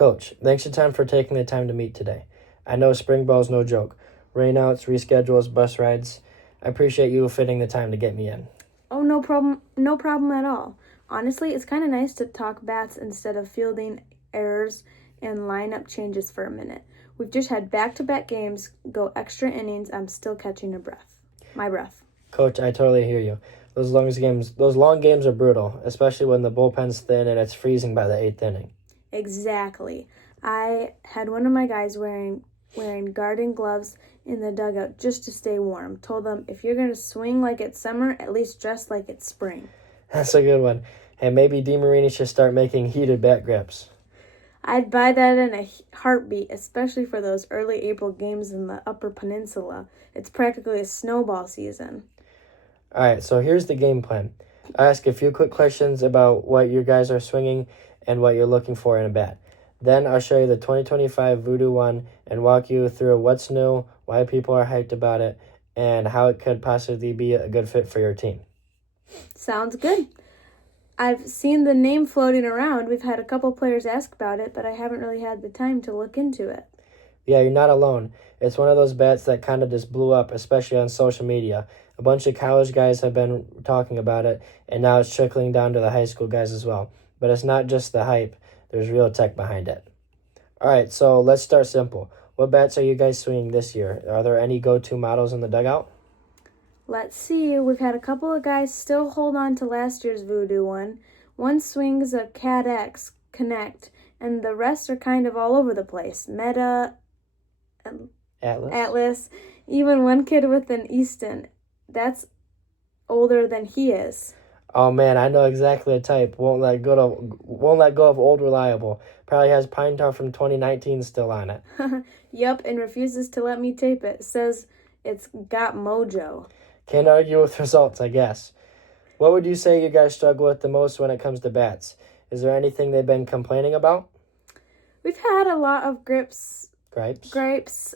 Coach, thanks a ton for taking the time to meet today. I know spring ball's no joke. Rainouts, reschedules, bus rides. I appreciate you fitting the time to get me in. Oh, no problem. No problem at all. Honestly, it's kind of nice to talk bats instead of fielding errors and lineup changes for a minute. We've just had back-to-back games go extra innings. I'm still catching my breath. Coach, I totally hear you. Those long games are brutal, especially when the bullpen's thin and it's freezing by the eighth inning. Exactly. I had one of my guys wearing garden gloves in the dugout just to stay warm. Told them, if you're going to swing like it's summer, at least dress like it's spring. That's a good one. And maybe DeMarini should start making heated bat grips. I'd buy that in a heartbeat, especially for those early April games in the Upper Peninsula. It's practically a snowball season. All right, so here's the game plan. I ask a few quick questions about what you guys are swinging and what you're looking for in a bat. Then I'll show you the 2025 Voodoo One and walk you through what's new, why people are hyped about it, and how it could possibly be a good fit for your team. Sounds good. I've seen the name floating around. We've had a couple players ask about it, but I haven't really had the time to look into it. Yeah, you're not alone. It's one of those bats that kind of just blew up, especially on social media. A bunch of college guys have been talking about it, and now it's trickling down to the high school guys as well. But it's not just the hype. There's real tech behind it. All right, so let's start simple. What bats are you guys swinging this year? Are there any go-to models in the dugout? Let's see. We've had a couple of guys still hold on to last year's Voodoo One. One swings a Cat X Connect, and the rest are kind of all over the place. Meta, Atlas, even one kid with an Easton. That's older than he is. Oh man, I know exactly the type. Won't let go of old reliable. Probably has Pine Tar from 2019 still on it. Yup, and refuses to let me tape it. Says it's got mojo. Can't argue with results, I guess. What would you say you guys struggle with the most when it comes to bats? Is there anything they've been complaining about? We've had a lot of gripes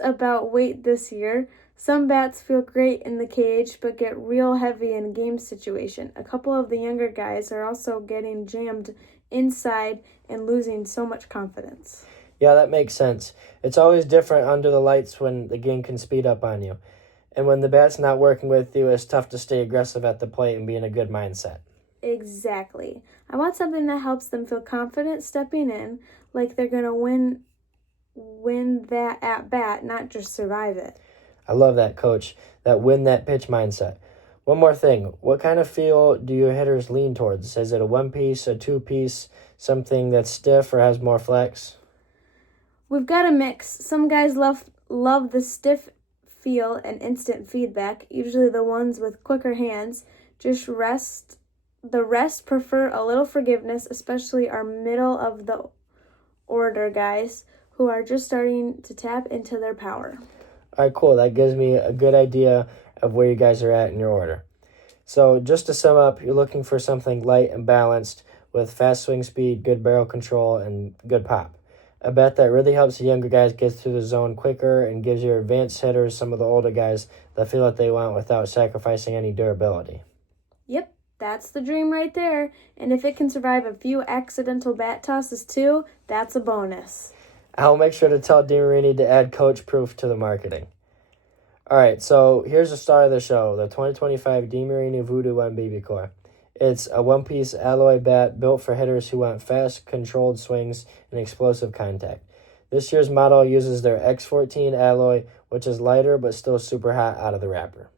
about weight this year. Some bats feel great in the cage, but get real heavy in game situation. A couple of the younger guys are also getting jammed inside and losing so much confidence. Yeah, that makes sense. It's always different under the lights when the game can speed up on you. And when the bat's not working with you, it's tough to stay aggressive at the plate and be in a good mindset. Exactly. I want something that helps them feel confident stepping in, like they're going to win that at bat, not just survive it. I love that, Coach. That win that pitch mindset. One more thing. What kind of feel do your hitters lean towards? Is it a one-piece, a two-piece, something that's stiff or has more flex? We've got a mix. Some guys love the stiff feel and instant feedback, usually the ones with quicker hands. The rest prefer a little forgiveness, especially our middle of the order guys who are just starting to tap into their power. All right, cool. That gives me a good idea of where you guys are at in your order. So just to sum up, you're looking for something light and balanced with fast swing speed, good barrel control, and good pop. A bat that really helps the younger guys get through the zone quicker and gives your advanced hitters some of the older guys the feel that they want without sacrificing any durability. Yep, that's the dream right there. And if it can survive a few accidental bat tosses too, that's a bonus. I'll make sure to tell DeMarini to add coach proof to the marketing. All right, so here's the star of the show, the 2025 DeMarini Voodoo One BBCOR. It's a one-piece alloy bat built for hitters who want fast, controlled swings and explosive contact. This year's model uses their X14 alloy, which is lighter but still super hot out of the wrapper.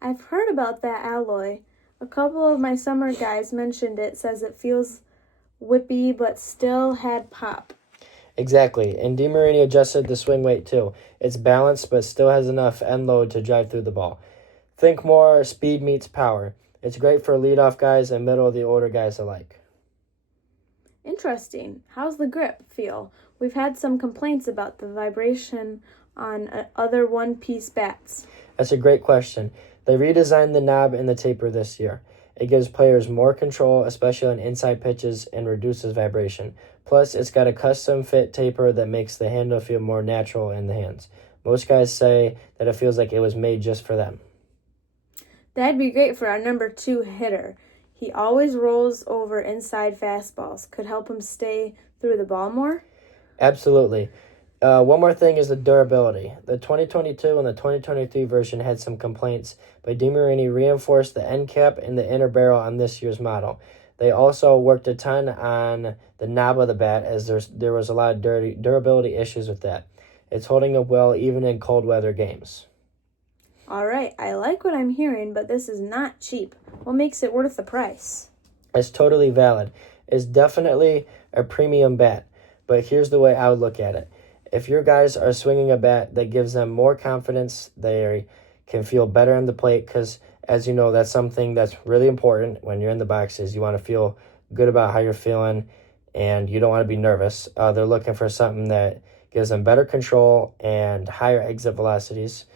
I've heard about that alloy. A couple of my summer guys mentioned it, says it feels whippy but still had pop. Exactly, and DeMarini adjusted the swing weight too. It's balanced but still has enough end load to drive through the ball. Think more speed meets power. It's great for leadoff guys and middle of the order guys alike. Interesting. How's the grip feel? We've had some complaints about the vibration on other one-piece bats. That's a great question. They redesigned the knob and the taper this year. It gives players more control, especially on inside pitches, and reduces vibration. Plus, it's got a custom-fit taper that makes the handle feel more natural in the hands. Most guys say that it feels like it was made just for them. That'd be great for our number 2 hitter. He always rolls over inside fastballs. Could help him stay through the ball more. Absolutely. One more thing is the durability. The 2022 and the 2023 version had some complaints, but DeMarini reinforced the end cap and the inner barrel on this year's model. They also worked a ton on the knob of the bat, as there was a lot of durability issues with that. It's holding up well even in cold weather games. All right, I like what I'm hearing, but this is not cheap. What makes it worth the price? It's totally valid. It's definitely a premium bat, but here's the way I would look at it. If your guys are swinging a bat that gives them more confidence, they can feel better on the plate, because as you know, that's something that's really important when you're in the boxes. You want to feel good about how you're feeling, and you don't want to be nervous. They're looking for something that gives them better control and higher exit velocities.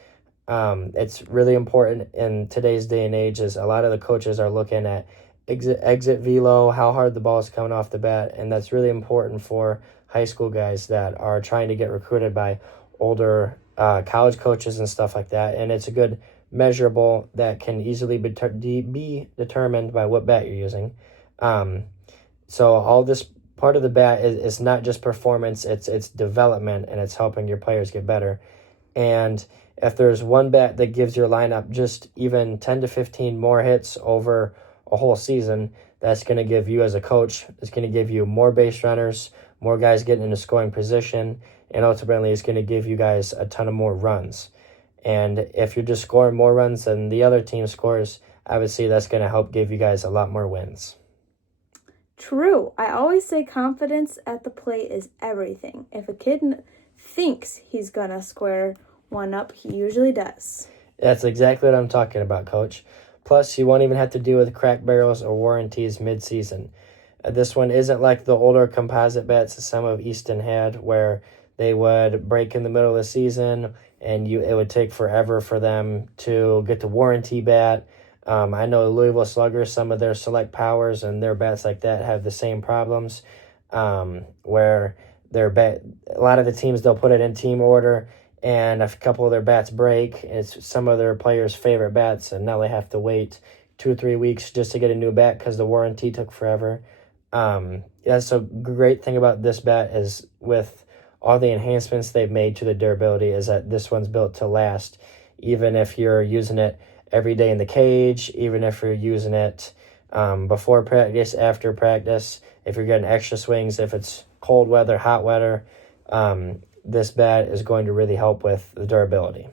It's really important in today's day and age, as a lot of the coaches are looking at exit velo, how hard the ball is coming off the bat, and that's really important for high school guys that are trying to get recruited by older college coaches and stuff like that. And it's a good measurable that can easily be determined by what bat you're using. So all this part of the bat is not just performance, it's development, and it's helping your players get better. And if there's one bat that gives your lineup just even 10 to 15 more hits over a whole season, that's going to give you as a coach, it's going to give you more base runners, more guys getting into scoring position, and ultimately it's going to give you guys a ton of more runs. And if you're just scoring more runs than the other team scores, obviously that's going to help give you guys a lot more wins. True. I always say confidence at the plate is everything. If a kid thinks he's going to square one up, he usually does. That's exactly what I'm talking about, Coach. Plus, you won't even have to deal with cracked barrels or warranties mid-season. This one isn't like the older composite bats some of Easton had, where they would break in the middle of the season and it would take forever for them to get the warranty bat. I know Louisville Sluggers, some of their select powers and their bats like that have the same problems, where a lot of the teams, they'll put it in team order, and a couple of their bats break. It's some of their players' favorite bats, and now they have to wait 2 or 3 weeks just to get a new bat because the warranty took forever. That's a great thing about this bat, is with all the enhancements they've made to the durability, is that this one's built to last, even if you're using it every day in the cage, even if you're using it before practice, after practice, if you're getting extra swings, if it's cold weather, hot weather, this bat is going to really help with the durability.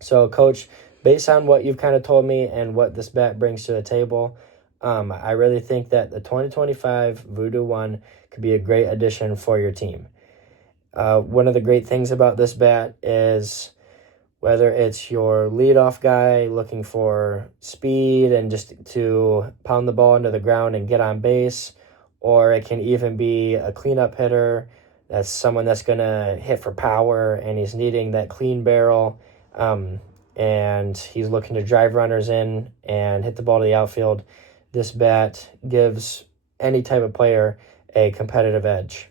So, Coach, based on what you've kind of told me and what this bat brings to the table, I really think that the 2025 Voodoo 1 could be a great addition for your team. One of the great things about this bat is, whether it's your leadoff guy looking for speed and just to pound the ball into the ground and get on base, or it can even be a cleanup hitter, that's someone that's going to hit for power and he's needing that clean barrel, and he's looking to drive runners in and hit the ball to the outfield. This bat gives any type of player a competitive edge.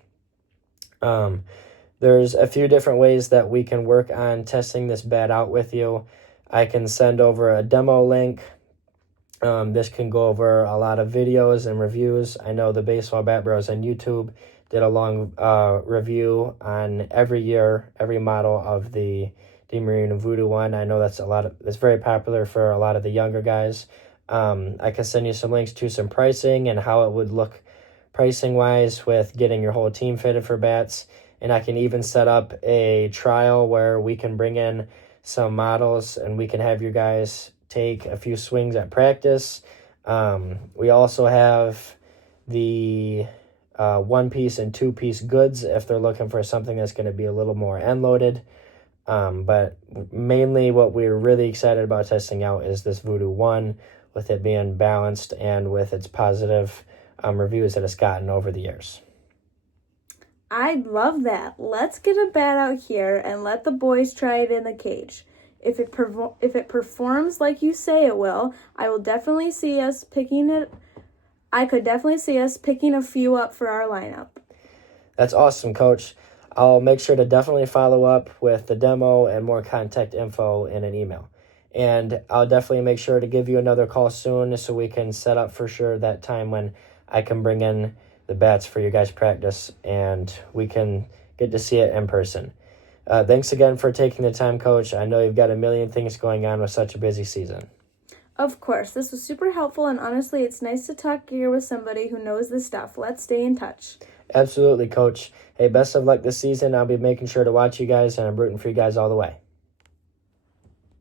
There's a few different ways that we can work on testing this bat out with you. I can send over a demo link. This can go over a lot of videos and reviews. I know the Baseball Bat Bros on YouTube did a long review on every model of the DeMarini Voodoo 1. I know it's very popular for a lot of the younger guys. I can send you some links to some pricing and how it would look pricing-wise with getting your whole team fitted for bats. And I can even set up a trial where we can bring in some models and we can have you guys take a few swings at practice. We also have the one-piece and two-piece goods if they're looking for something that's going to be a little more end-loaded. But mainly what we're really excited about testing out is this Voodoo 1, with it being balanced and with its positive reviews that it's gotten over the years. I love that. Let's get a bat out here and let the boys try it in the cage. If it performs like you say it will, I could definitely see us picking a few up for our lineup. That's awesome, Coach. I'll make sure to definitely follow up with the demo and more contact info in an email. And I'll definitely make sure to give you another call soon so we can set up for sure that time when I can bring in the bats for your guys' practice, and we can get to see it in person. Thanks again for taking the time, Coach. I know you've got a million things going on with such a busy season. Of course, this was super helpful, and honestly, it's nice to talk gear with somebody who knows this stuff. Let's stay in touch. Absolutely, Coach. Hey, best of luck this season. I'll be making sure to watch you guys, and I'm rooting for you guys all the way.